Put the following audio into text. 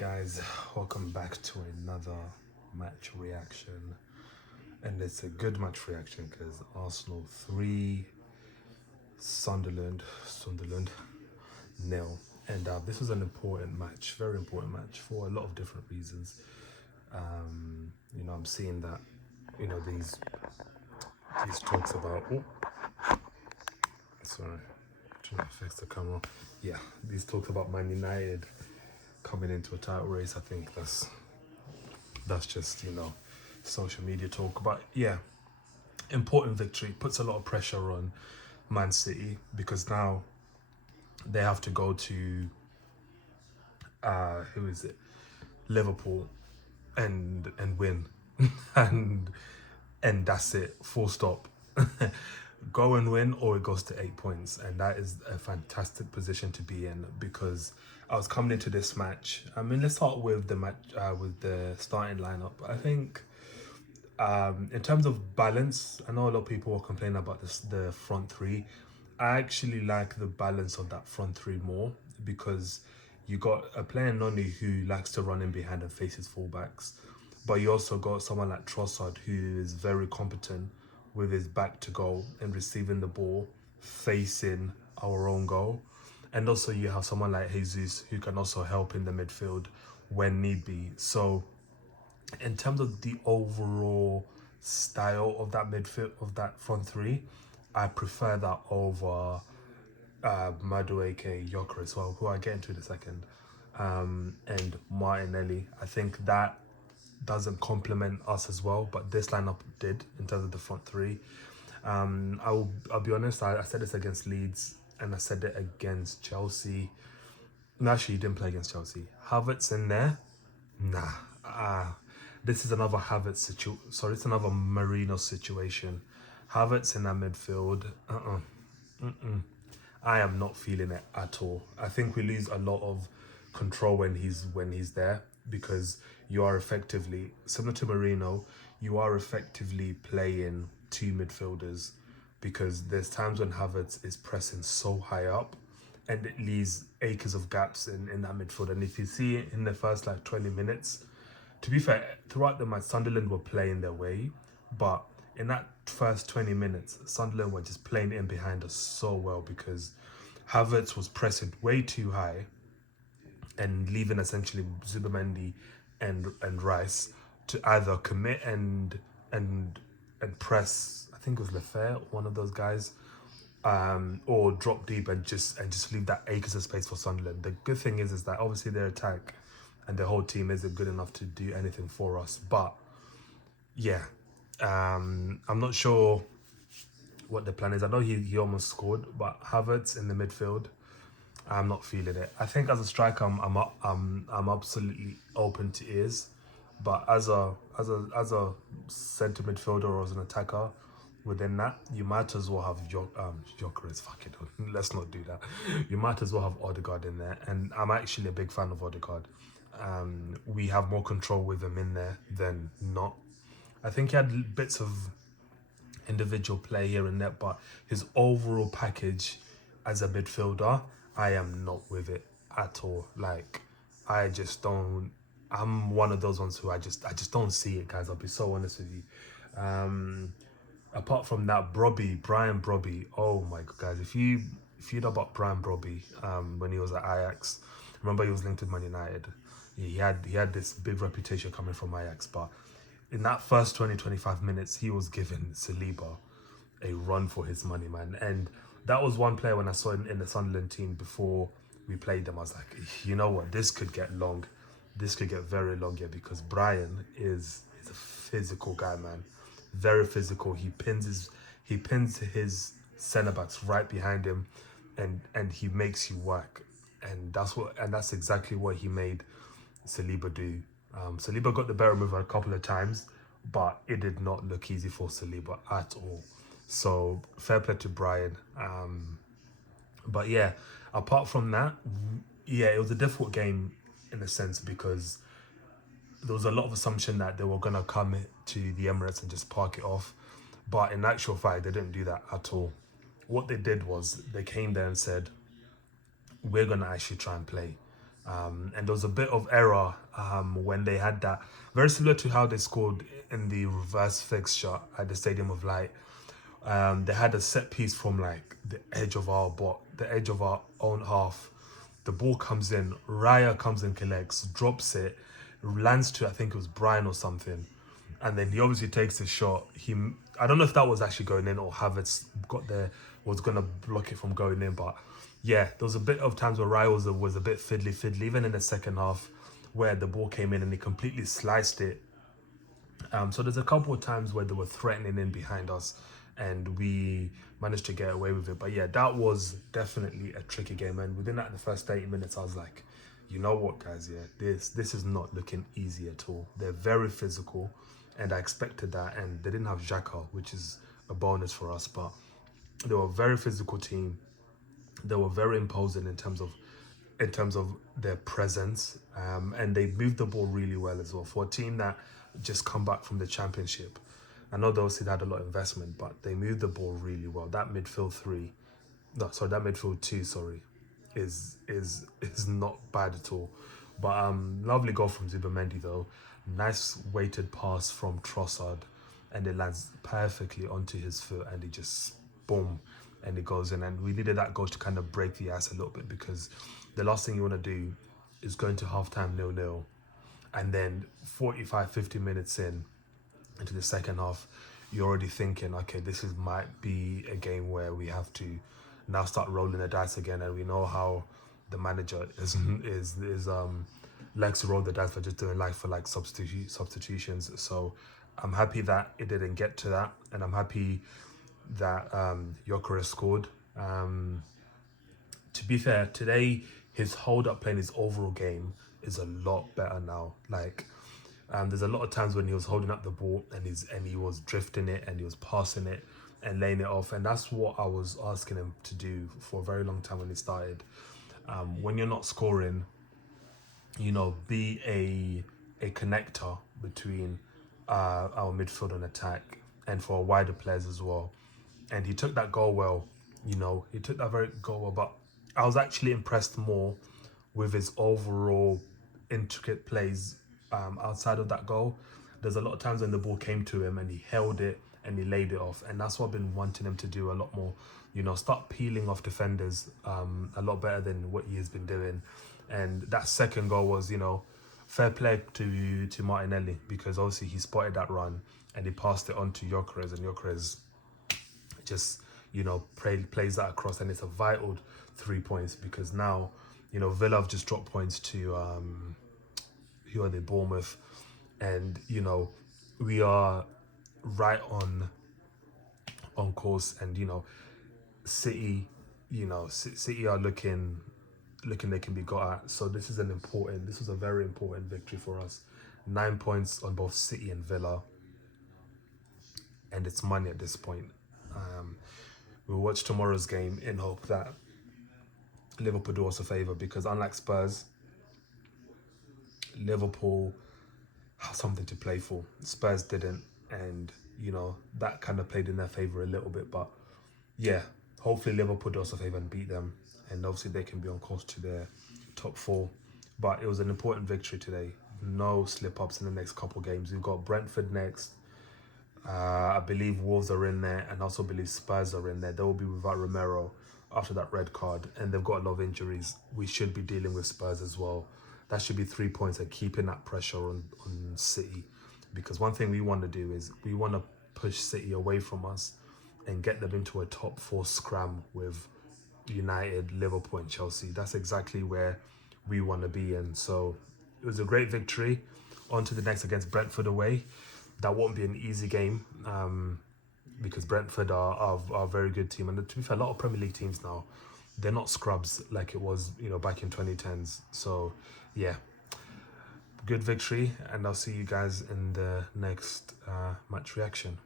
guys, welcome back to another match reaction, and it's a good match reaction because Arsenal 3, Sunderland nil, and this was an important match, very important match for a lot of different reasons. I'm seeing that these talks about sorry, trying to fix the camera. Yeah, these talks about Man United coming into a title race. I think that's just social media talk. But yeah, important victory, puts a lot of pressure on Man City because now they have to go to who is it, Liverpool, and win, and that's it, full stop. Go and win, or it goes to 8 points, and that is a fantastic position to be in. Because I was coming into this match, I mean, let's start with the match, with the starting lineup. I think in terms of balance, I know a lot of people were complaining about the front three. I actually like the balance of that front three more, because you got a player, Noni, who likes to run in behind and face his fullbacks, but you also got someone like Trossard, who is very competent with his back to goal and receiving the ball facing our own goal. And also you have someone like Jesus, who can also help in the midfield when need be. So in terms of the overall style of that midfield, of that front three, I prefer that over Madueke, Yoker as well, who I get into in a second, and Martinelli. I think that doesn't complement us as well, but this lineup did in terms of the front three. I'll be honest, I said this against Leeds and I said it against Chelsea. No, actually, he didn't play against Chelsea. Havertz in there? Nah. This is another it's another Marino situation. Havertz in that midfield. I am not feeling it at all. I think we lose a lot of control when he's there, because you are effectively, similar to Marino, you are effectively playing two midfielders, because there's times when Havertz is pressing so high up and it leaves acres of gaps in that midfield. And if you see it in the first 20 minutes, to be fair, throughout the match, Sunderland were playing their way, but in that first 20 minutes, Sunderland were just playing in behind us so well, because Havertz was pressing way too high and leaving essentially Zubimendi and Rice to either commit and press. I think it was Lefebvre, one of those guys, or drop deep and just leave that acres of space for Sunderland. The good thing is that obviously their attack and the whole team isn't good enough to do anything for us. But yeah, I'm not sure what the plan is. I know he almost scored, but Havertz in the midfield, I'm not feeling it. I think as a striker, I'm absolutely open to ears, but as a centre midfielder or as an attacker, within that, you might as well have Jokeris. Fuck it, let's not do that. You might as well have Odegaard in there, and I'm actually a big fan of Odegaard. We have more control with him in there than not. I think he had bits of individual play here and there, but his overall package as a midfielder, I am not with it at all. I just don't. I'm one of those ones who I just don't see it, guys. I'll be so honest with you. Apart from that, Brian Brobby. Oh my god, guys! If you know about Brian Brobby, when he was at Ajax, remember he was linked with Man United. He had this big reputation coming from Ajax, but in that first 20-25 minutes, he was giving Saliba a run for his money, man. And that was one player when I saw him in the Sunderland team before we played them, I was like, you know what, this could get long. This could get very long here, because Brian is a physical guy, man. Very physical. He pins his centre backs right behind him, and he makes you work. And that's exactly what he made Saliba do. Saliba got the better of him a couple of times, but it did not look easy for Saliba at all. So fair play to Brian. But yeah, apart from that, yeah, it was a difficult game in a sense, because there was a lot of assumption that they were going to come to the Emirates and just park it off. But in actual fact, they didn't do that at all. What they did was they came there and said, we're going to actually try and play. And there was a bit of error when they had that. Very similar to how they scored in the reverse fixture at the Stadium of Light. They had a set piece from like the edge of our own half. The ball comes in, Raya comes and collects, drops it, lands to I think it was Brian or something, and then he obviously takes a shot. I don't know if that was actually going in or Havertz got there was gonna block it from going in, but yeah, there was a bit of times where Raya was a bit fiddly, even in the second half, where the ball came in and he completely sliced it. So there's a couple of times where they were threatening in behind us and we managed to get away with it. But yeah, that was definitely a tricky game. And within that, the first 30 minutes, I was like, you know what, guys, yeah, this is not looking easy at all. They're very physical and I expected that. And they didn't have Xhaka, which is a bonus for us. But they were a very physical team. They were very imposing in terms of their presence, and they moved the ball really well as well for a team that just come back from the championship. I know they obviously had a lot of investment, but they moved the ball really well. That midfield three, no, sorry, that midfield two, sorry, is not bad at all. But lovely goal from Zubimendi though. Nice weighted pass from Trossard, and it lands perfectly onto his foot, and he just boom, and it goes in. And we needed that goal to kind of break the ice a little bit because the last thing you want to do is go into halftime 0-0, and then 45, 50 minutes into the second half, you're already thinking, okay, might be a game where we have to now start rolling the dice again. And we know how the manager is likes to roll the dice for just doing like for like substitutions. So I'm happy that it didn't get to that, and I'm happy that Gyökeres scored. To be fair, today his hold up play in his overall game is a lot better now. Like there's a lot of times when he was holding up the ball and he was drifting it and he was passing it and laying it off, and that's what I was asking him to do for a very long time when he started. When you're not scoring, you know, be a connector between our midfield and attack, and for wider players as well. And he took that goal well. You know, he took that very goal well. But I was actually impressed more with his overall intricate plays outside of that goal. There's a lot of times when the ball came to him and he held it and he laid it off, and that's what I've been wanting him to do a lot more. You know, start peeling off defenders a lot better than what he has been doing. And that second goal was, you know, fair play to Martinelli, because obviously he spotted that run and he passed it on to Gyökeres, and Gyökeres just, you know, plays that across, and it's a vital 3 points, because now, you know, Villa have just dropped points to who are they, Bournemouth, and you know, we are right on course, and you know, City are looking they can be got at. So this was a very important victory for us. 9 points on both City and Villa, and it's money at this point. We'll watch tomorrow's game in hope that Liverpool do us a favour, because unlike Spurs, Liverpool have something to play for. Spurs didn't, and you know, that kind of played in their favour a little bit. But yeah, hopefully Liverpool do us a favour and beat them, and obviously they can be on course to their top four. But it was an important victory today. No slip-ups in the next couple games. We've got Brentford next. I believe Wolves are in there, and also believe Spurs are in there. They will be without Romero after that red card, and they've got a lot of injuries. We should be dealing with Spurs as well. That should be 3 points and keeping that pressure on City, because one thing we want to do is we want to push City away from us and get them into a top four scram with United, Liverpool and Chelsea. That's exactly where we want to be in. So it was a great victory. On to the next against Brentford away. That won't be an easy game because Brentford are a very good team. And to be fair, a lot of Premier League teams now, they're not scrubs like it was, you know, back in 2010s. So yeah, good victory, and I'll see you guys in the next match reaction.